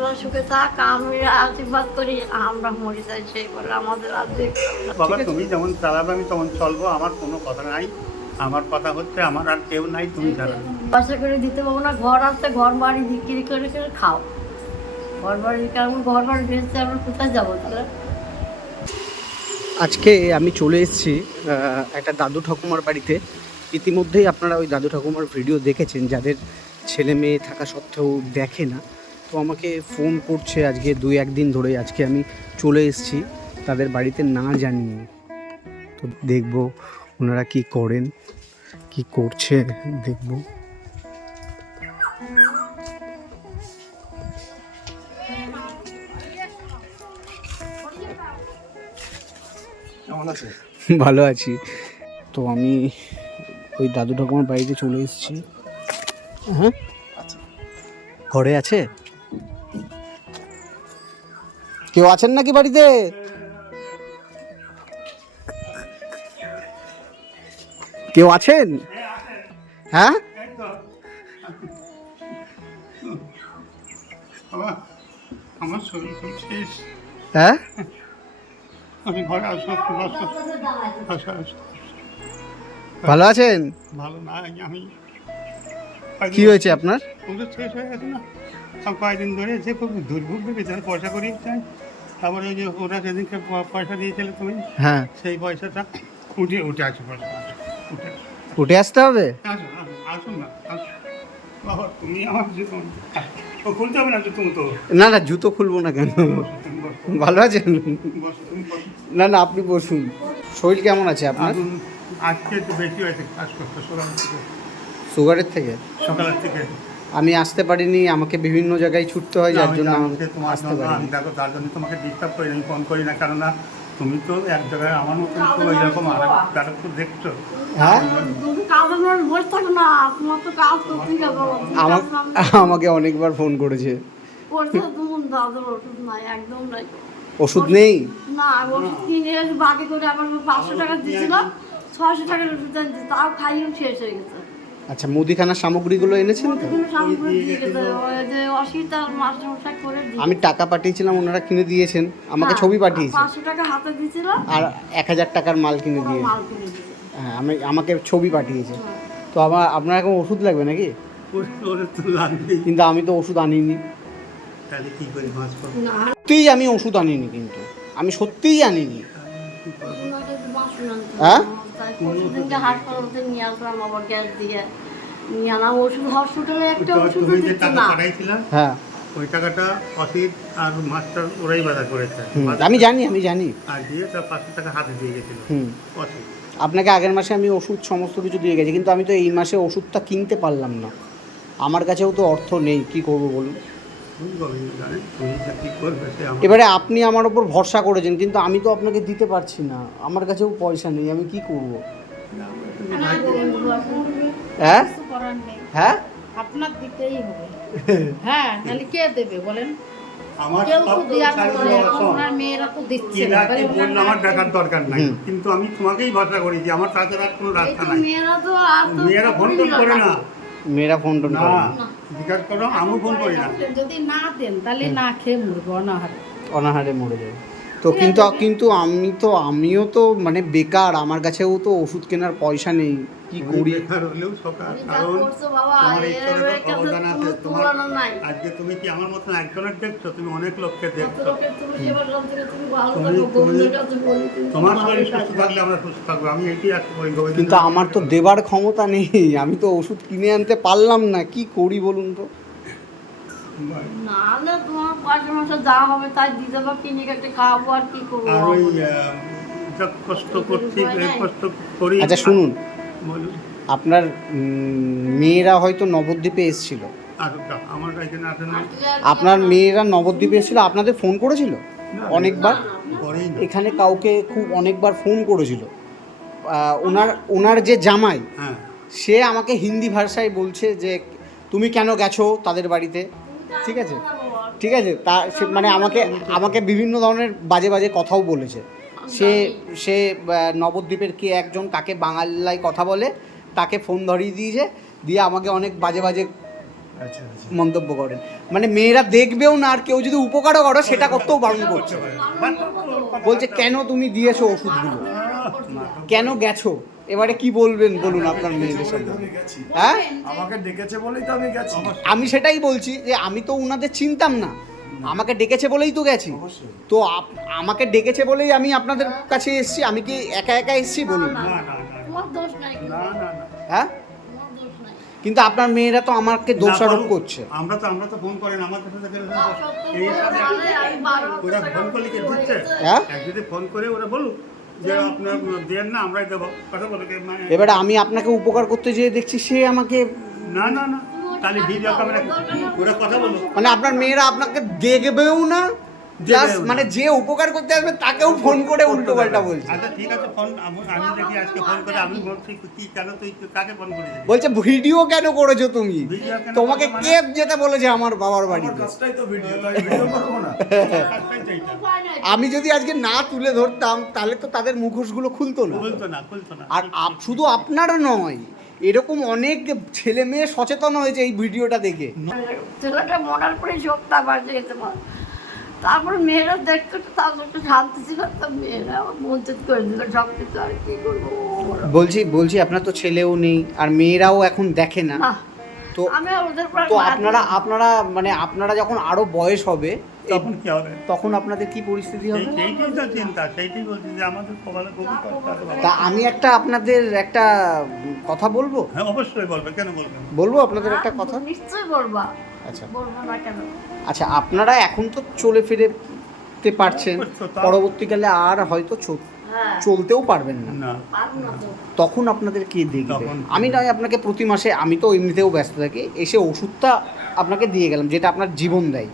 তোরা সুখে থাক আমি আশীর্বাদ করি আমরা মরে যাই সেই বলে আমাদের আর দেখতে হবে বাবা তুমি যেমন চালাবে আমি তেমন চলবো আমার কোনো কথা নাই। আমার কথা হচ্ছে আমার আর কেউ নাই তুমি চালাবে। পয়সা করে দিতে পারব না ঘর আসতে ঘর বাড়ি বিক্রি করে করে খাও। ঘর বাড়ি কারণ ঘর বাড়ি বেচতে আমরা কোথায় যাব তাহলে? আজকে আমি চলে এসেছি একটা দাদু ঠাকুমার বাড়িতে। ইতিমধ্যেই আপনারা ওই দাদু ঠাকুমার ভিডিও দেখেছেন যাদের ছেলে মেয়ে থাকা সত্ত্বেও দেখে না। তো আমাকে ফোন করছে আজকে দুই একদিন ধরে আজকে আমি চলে এসেছি তাদের বাড়িতে না জানিয়ে। তো দেখব ওনারা কি করেন কি করছে দেখব। ভালো আছি। তো আমি ওই দাদু ঠাকুমার বাড়িতে চলে এসেছি। হ্যাঁ? ঘরে আছে? কেউ আছেন নাকি বাড়িতে? কেউ আছেন? হ্যাঁ? বাবা আমার শরীর খুব শেষ হ্যাঁ? আমি ঘরে ভালো আছেন? ভালো আমি কি হয়েছে আপনার? শেষ হয়ে গেছে না? আমি কয়েকদিন ধরে যে খুব দুর্ভোগ আমি পয়সা করিয়ে চাই। তারপরে ওই যে ওরা সেদিনকে পয়সা দিয়েছিলে তুমি হ্যাঁ। সেই পয়সাটা উঠে উঠে আসো পয়সা উঠে আসতে হবে? আসুন না বাবা তুমি আমার খুলতে হবে না জুতো তো না না জুতো খুলবো না কেন? ভালো আছেন? না না আপনি বসুন। শরীর কেমন আছে আপনার? আজকে একটু বেশি হয়েছে কাজ করতে সকাল থেকে সুগারের থেকে? সকালের থেকে। আমি আসতে পারিনি আমাকে বিভিন্ন জায়গায় ছুটতে হয় যার জন্য জানি আমি যে তোমার আসতে পারিনি। দেখো তার জন্য তোমাকে ডিস্টার্ব করি আমি ফোন করি না কারণ তুমি তো এক জায়গায় আমার মতন তো ওই রকম আর কারও তো দেখছ। হ্যাঁ? আমার আমাকে অনেকবার ফোন করেছে। ওষুধ নাই? একদম নাই ওষুধ নেই না ওষুধ কিনে বাকি করে আবার পাঁচশো টাকা দিয়েছিল ছয়শো টাকার ওষুধ তাও খাইয়ে শেষ হয়ে গেছে। আচ্ছা মুদিখানার সামগ্রীগুলো এনেছেন তো? আমি টাকা পাঠিয়েছিলাম ওনারা কিনে দিয়েছেন। আমাকে ছবি পাঠিয়েছে। পাঁচশো টাকা হাতে দিয়েছিল। আর এক হাজার টাকার মাল কিনে দিয়ে দিয়েছে। হ্যাঁ আমি আমাকে ছবি পাঠিয়েছে। তো আমার আপনার এখন ওষুধ লাগবে নাকি? কিন্তু আমি তো ওষুধ আনিনি। সত্যিই আমি ওষুধ আনিনি কিন্তু। আমি সত্যিই আনিনি। ওনাকে হ্যাঁ? তাই পরশুদিনকে হাসপাতালে নিয়ে আসলাম আবার গ্যাস দিয়ে নিয়ে আনাম ওষুধ হসপিটালে একটা ওষুধ তুমি যে দিচ্ছে টাকা না। পাঠাইছিলা হ্যাঁ। ওই টাকাটা অসিত আর মাস্টার ওরাই বাধা করেছে। হুম, আমি জানি আমি জানি। আর দিয়ে তার পাঁচশো টাকা হাতে দিয়ে গেছিল। হুম। অসিত আপনাকে আগের মাসে আমি ওষুধ সমস্ত কিছু দিয়ে গেছি কিন্তু আমি তো এই মাসে ওষুধটা কিনতে পারলাম না। আমার কাছেও তো অর্থ নেই কি করব বলুন? এবারে আপনি আমার ওপর ভরসা করেছেন কিন্তু আমি তো আপনাকে দিতে পারছি না। আমার কাছেও পয়সা নেই আমি কি করব? হ্যাঁ? হ্যাঁ? আপনার দিতেই হবে। হ্যাঁ তাহলে কে দেবে বলেন? আমার তো মেয়েরা দিচ্ছে আমার দরকার নাই। কিন্তু আমি তোমাকেই ভরসা করি যে আমার তাছাড়া আর কোনো রাস্তা নাই। মেয়েরা তো মেয়েরা ফোন করে না। মেয়েরা ফোন টোন না করে না। জিজ্ঞাসা করো আমি ফোন করি না। যদি না দেন তাহলে না খেয়ে মরবো অনাহারে। অনাহারে মরে যাবে। তো কিন্তু কিন্তু আমি তো আমিও তো মানে বেকার আমার কাছেও তো ওষুধ কেনার পয়সা নেই। কি করি? বেকার হলেও সকাল কারণ তোমার এর ঈশ্বরের অবদান আছে তোমার আজকে তুমি কি আমার মতন একজনের দেখছ? তুমি অনেক লোককে দেখছ। তোমার শরীর সুস্থ থাকলে আমরা সুস্থ থাকব আমি এটাই বলি কিন্তু আমার তো দেবার ক্ষমতা নেই আমি তো ওষুধ কিনে আনতে পারলাম না কি করি বলুন তো? না না তোমার পয়সা মাসে যা হবে তাই দিতে বা কিনে কেটে খাওয়াবো আর কি করব আর ওই কষ্ট করছি কষ্ট করি আচ্ছা শুনুন। আপনার মেয়েরা হয়তো নবদ্বীপে এসেছিল। আপনার মেয়েরা নবদ্বীপে এসেছিল আপনাদের ফোন করেছিল? অনেকবার? এখানে কাউকে খুব অনেকবার ফোন করেছিল। ওনার ওনার যে জামাই হ্যাঁ। সে আমাকে হিন্দি ভাষায় বলছে যে তুমি কেন গেছো তাদের বাড়িতে? ঠিক আছে? ঠিক আছে তা সে মানে আমাকে আমাকে বিভিন্ন ধরনের বাজে বাজে কথাও বলেছে। সে সে নবদ্বীপের কে একজন কাকে বাংলায় কথা বলে তাকে ফোন ধরিয়ে দিয়েছে দিয়ে আমাকে অনেক বাজে বাজে আচ্ছা আচ্ছা। মন্তব্য করেন। মানে মেয়েরা দেখবেও না আর কেউ যদি উপকারও করো সেটা করতেও বারণ করছে। বলছে কেন তুমি দিয়েছ ওষুধগুলো? কেন গেছো? এবারে কি বলবেন বলুন আপনার মেয়েদের সাথে? আমি হ্যাঁ? আমাকে ডেকেছে বলেই তো আমি গেছি। আমি সেটাই বলছি যে আমি তো ওনাদের চিনতাম না। আমাকে ডেকেছে বলেই তো গেছি। তো আমাকে ডেকেছে বলেই আমি আপনাদের কাছে এসেছি। আমি কি একা একা এসেছি বলুন? না না না তোমার দোষ নাই কিন্তু। না না না। হ্যাঁ? তোমার দোষ নাই। কিন্তু আপনার মেয়েরা তো আমাকে দোষারোপ করছে। আমরা তো আমরা তো ফোন করেন। আমাদের সাথে গেলে তা সত্ত্বেও এই বলে জানে, আমি বারো বছর ওরা ফোন করলে কি দিচ্ছে হ্যাঁ? যদি ফোন করে ওরা বলুক। যে আপনার দেন না আমরাই দেবো। কথা বলে এবারে আমি আপনাকে উপকার করতে যেয়ে দেখছি সে আমাকে না না না। তাহলে ভিডিও ক্যামেরা ওরা কথা বলো। মানে আপনার মেয়েরা আপনাকে দেখবেও না প্লাস মানে যে উপকার করতে আসবে তাকেও ফোন করে উল্টো পাল্টা বলছে। আচ্ছা ঠিক আছে ফোন আমি দেখি আজকে ফোন করে আমি বলছি কি কেন তুই কাকে ফোন করেছিস? বলছে ভিডিও কেন করেছ তুমি? তোমাকে কে যেতে বলেছে আমার বাবার বাড়িতে? তো ভিডিও তাই ভিডিও করব না। আমি যদি আজকে না তুলে ধরতাম তাহলে তো তাদের মুখোশগুলো খুলতো না। খুলতো না খুলতো না। আর শুধু আপনারও নয় এরকম অনেক ছেলে মেয়ে সচেতন হয়েছে এই ভিডিওটা দেখে। ছেলেটা মনার পরে বাজে যেতে পারে তারপরে মেয়েরা দেখতো তো তারপর একটু শান্তি ছিল তো মেয়েরা বঞ্চিত করে দিল সব কিছু আর কি করব বলছি বলছি আপনার তো ছেলেও নেই আর মেয়েরাও এখন দেখে না। না তো আমি ওদের তো আপনারা আপনারা মানে আপনারা যখন আরও বয়স হবে তখন কি হবে? তখন আপনাদের কি পরিস্থিতি সেই হবে? সেইটাই তো চিন্তা সেইটাই বলছি যে আমাদের কপালে খুবই। তা আমি একটা আপনাদের একটা কথা বলব? হ্যাঁ অবশ্যই বলবে কেন বলবেন বলব আপনাদের একটা কথা? নিশ্চয়ই বলবা। আচ্ছা। বলব না কেন? আচ্ছা আপনারা এখন তো চলে ফিরে পারছেন। পরবর্তীকালে আর হয়তো হ্যাঁ। চলতেও পারবেন না। তখন আপনাদের কে দেখবে? আমি নয় আপনাকে প্রতি মাসে আমি তো এমনিতেও ব্যস্ত থাকি এসে ওষুধটা আপনাকে দিয়ে গেলাম যেটা আপনার জীবন দেয়।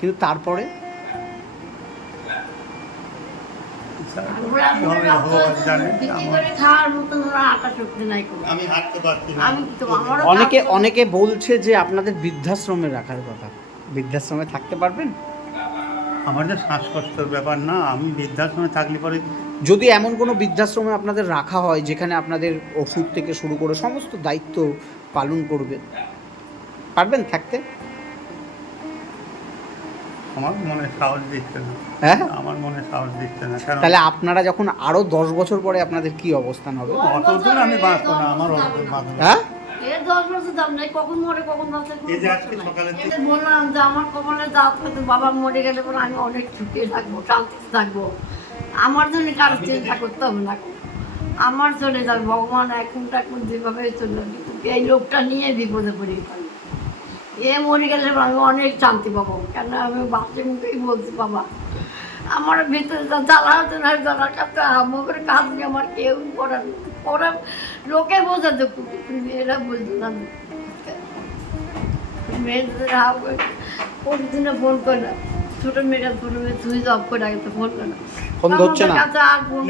কিন্তু তারপরে অনেকে অনেকে বলছে যে আপনাদের বৃদ্ধাশ্রমে রাখার কথা। বৃদ্ধাশ্রমে থাকতে পারবেন? আমার যে শ্বাসকষ্টের ব্যাপার না আমি বৃদ্ধাশ্রমে থাকলে পরে যদি এমন কোনো বৃদ্ধাশ্রমে আপনাদের রাখা হয় যেখানে আপনাদের ওষুধ থেকে শুরু করে সমস্ত দায়িত্ব পালন করবে পারবেন থাকতে? আমার মনে সাহস দিচ্ছে না। হ্যাঁ? আমার মনে সাহস দিচ্ছে না কারণ তাহলে আপনারা যখন আরও দশ বছর পরে আপনাদের কি অবস্থান হবে? অত দূর আমি বাঁচবো না আমার অত দূর বাঁচবো হ্যাঁ? এর দশ বছর দাম নেই কখন মরে কখন বাঁচে এই যে আজকে সকালে বললাম যে আমার কপালে দাঁত হয়তো বাবা মরে গেলে পরে আমি অনেক থাকব শান্তিতে থাকব। আমার জন্য কারও চিন্তা করতে হবে না। আমার চলে যাবে ভগবান এখন এখন যেভাবে চলে কিন্তু এই লোকটা নিয়ে বিপদে পড়ে। এ মরে গেলে আমি অনেক শান্তি পাবো। কেন আমি বাসে মুখেই বলছি, বাবা, আমার ভিতরে জ্বালা হচ্ছে না জ্বালার কাছে আমো করে কাজ নেই, আমার কেউ করার। ওরা লোকে বোঝা দুঃখ কিন্তু মেয়েরা বুঝতো না মেয়েদের প্রতিদিনে ফোন করে না ছোটো মেয়েরা মেয়ে সুইচ অফ করে আগে তো ফোন করে না ফোন ধরছে না? ফোন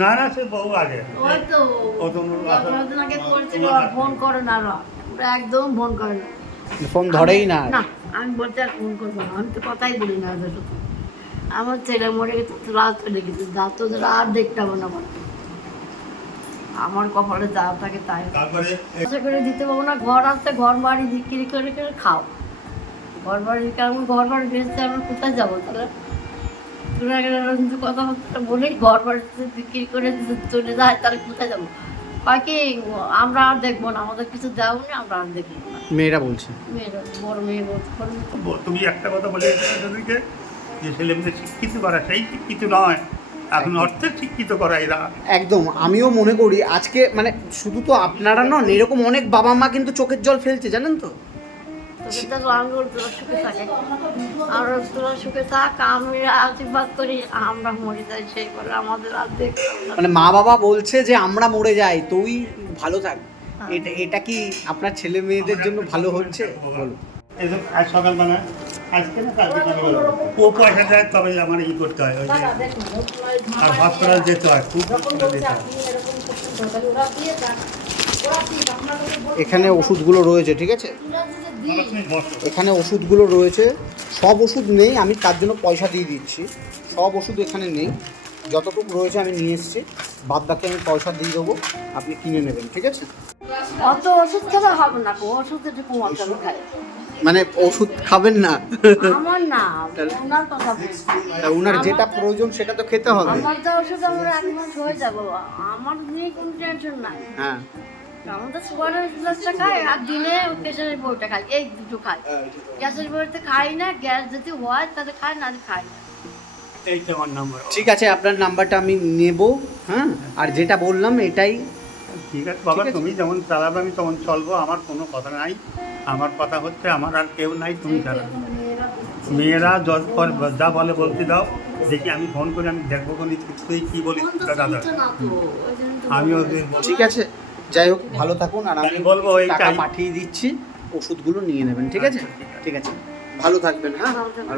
না, না। সে বহু আগে। তো তো করে না একদম করে না। ধরেই না। না আমি বলতে আর ফোন করব না। আমি তো কথাই বলি না ওদের সাথে আমার ছেলে মরে গেছে রাত চলে গেছে। যা তোদের আর দেখতে হবে না আমার কপালে যা থাকে তাই। আশা করে দিতে পারব না। ঘর আসতে ঘর বাড়ি বিক্রি করে করে খাও। ঘর বাড়ি কারণ ঘর বাড়ি বেচতে আমরা কোথায় যাব? তাহলে তোরা কথাবার্তা বলেই ঘর বাড়িতে বিক্রি করে যদি চলে যায় তাহলে কোথায় যাব? কয় কি আমরা আর দেখব না আমাদের কিছু দেওয়া নেই আমরা আর দেখব না। মেয়েরা বলছে। মেয়েরা বড় মেয়ে তো। তুমি একটা কথা বলে গেছিলে যে ছেলে মেয়েদের শিক্ষিত করা সেই শিক্ষিত নয় এখন শিক্ষিত করা এরা। একদম আমিও মনে করি আজকে মানে শুধু তো আপনারা নন এরকম অনেক বাবা মা কিন্তু চোখের জল ফেলছে জানেন তো? তোদের তো আঙ্গুল তোরা সুখে থাকে। আর তোরা সুখে থাক আমি আশীর্বাদ করি আমরা মরে যাই সেই করে আমাদের আর দেখতে মানে মা বাবা বলছে যে আমরা মরে যাই তুই ভালো থাক। এটা এটা কি আপনার ছেলে মেয়েদের জন্য ভালো হচ্ছে? বলো। আজ সকালবেলা আজকে না কালকে আমি বলব। ও পয়সা দেয় তবে আমার ই করতে হয় ওই যে আর হসপিটাল যেতে হয় খুব হয়। এখানে ওষুধগুলো রয়েছে ঠিক আছে। এখানে ওষুধগুলো রয়েছে। সব ওষুধ নেই আমি তার জন্য পয়সা দিয়ে দিচ্ছি। সব ওষুধ এখানে নেই। যতটুকু রয়েছে আমি নিয়ে এসেছি। বাদ বাকি আমি পয়সা দিয়ে দেবো। আপনি কিনে নেবেন ঠিক আছে? অত ওষুধ খেলে হবে না ওষুধ একটু কমাতে খাই মানে ওষুধ খাবেন না? আমার না ওনার কথা তা উনার যেটা প্রয়োজন সেটা তো খেতে হবে। আমার তো ওষুধ আমরা এক মাস হয়ে যাব। আমার নিয়ে কোনো টেনশন নাই। হ্যাঁ। আমাদের সুগারের গ্লাসটা খাই আর দিনে প্রেশারের বইটা খাই এই দুটো খাই। গ্যাসের বইতে খাই না গ্যাস যদি হয় তাহলে খাই না খাই না। তো আমার নাম্বার ঠিক আছে আপনার নাম্বারটা আমি নেব হ্যাঁ? আর যেটা বললাম এটাই। ঠিক আছে বাবা তুমি যেমন চালাবে আমি তেমন চলবো আমার কোনো কথা নাই। আমার কথা হচ্ছে আমার আর কেউ নাই তুমি চালাবে। মেয়েরা যত পর যা বলে বলতে দাও দেখি আমি ফোন করে আমি দেখব কোন তুই কি তো? দাদা আমিও বললাম। ঠিক আছে। যাই হোক ভালো থাকুন আর আমি বলব টাকা পাঠিয়ে দিচ্ছি ওষুধগুলো নিয়ে নেবেন ঠিক আছে? ঠিক আছে। ভালো থাকবেন হ্যাঁ? ভালো থাকবেন।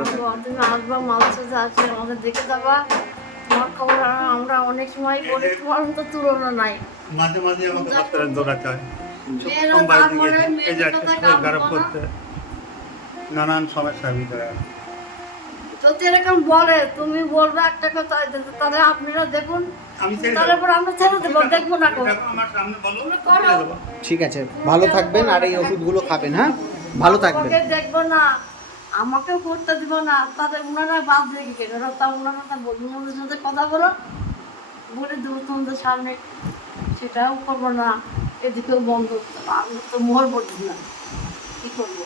আমাদের দেখে যাবা। তোমার খবর আমরা অনেক সময় বলি তোমার তো তুলনা নাই। মাঝে মাঝে আমাকে হসপিটালে দৌড়াতে হয়। নানান সমস্যার ভিতরে। যদি এরকম বলে তুমি বলবে একটা কথা তাহলে আপনারা দেখুন আমি ছেড়ে তাহলে দেবো। পরে আমরা ছেড়ে দেবো দেখব না বলো। ঠিক আছে ভালো থাকবেন আর এই ওষুধগুলো খাবেন হ্যাঁ? ভালো থাকবেন। দেখব না আমাকেও করতে দিব না তাদের ওনারা বাদ রেখে গেল তা ওনারা তা ওনাদের সাথে কথা বলো বলে দেবো তোমাদের সামনে সেটাও করব না এদিকেও বন্ধ আমি তো মোহর পড়ছি না। কি করব?